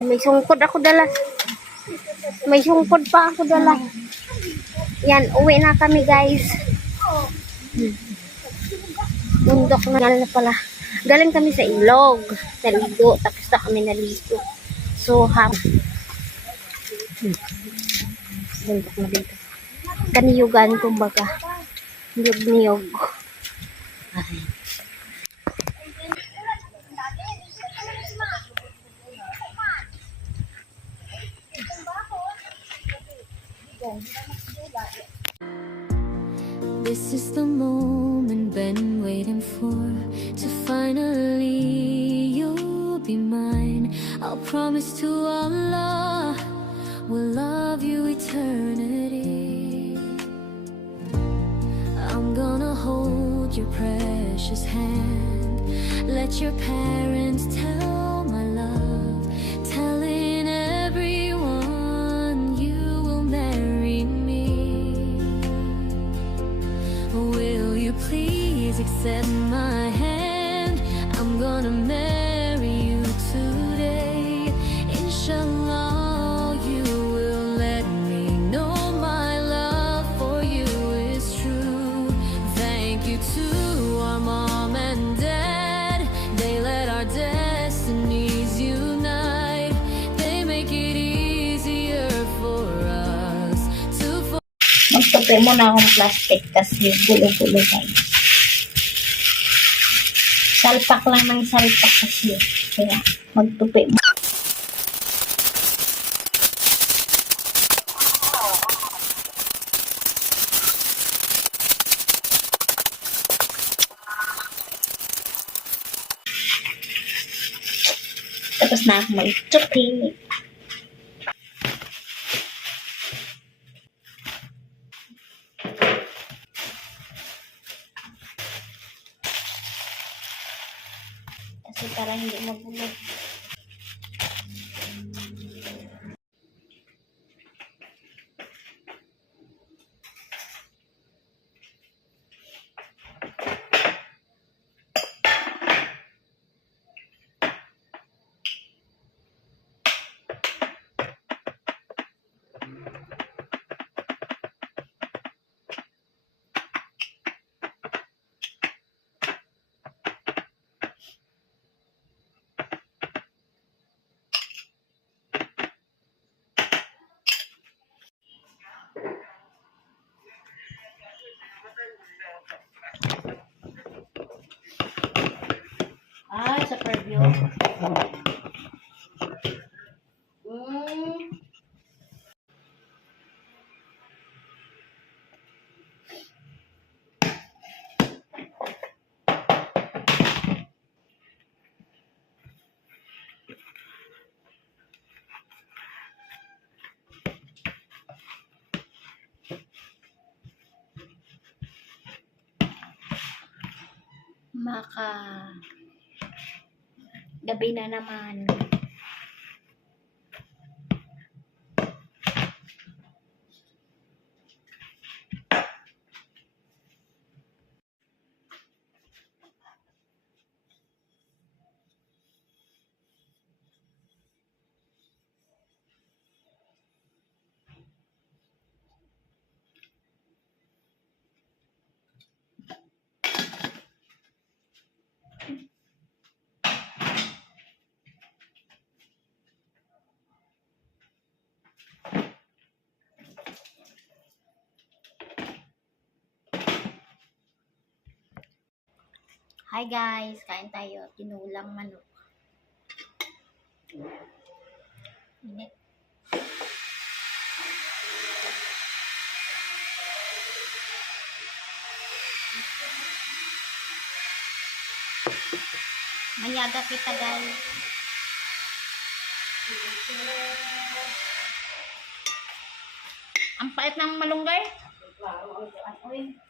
May sungkod ako dala. May sungkod pa ako dala. Yan, uwi na kami guys. Bundok na na pala. Galing kami sa ilog. Naligo. Tapos na kami naligo. So, ha. Hmm. Bundok na dito. Kaniyugan, kumbaga. Niyog-niyog. Ay. This is the moment been waiting for to finally you'll be mine. I'll promise to Allah we'll love you eternity. I'm gonna hold your precious hand. Let your parents tell accept my hand? I'm gonna marry you today. Inshallah, you will let me know my love for you is true. Thank you to our mom and dad. They let our destinies unite. They make it easier for us to Magtupi muna akong plastic kasi gulo-gulo guys. Salpak lang ng salpak kasi. Kaya magtupi mo. Tapos na ako magtupi. Kasi para hindi mabulog. Ah, sa perfume. Maka gabi na naman. Hi guys, kain tayo. Tinulang manok. Init. Mayaga kita guys. Ang pait ng malunggay. Musok-usok. Pait ng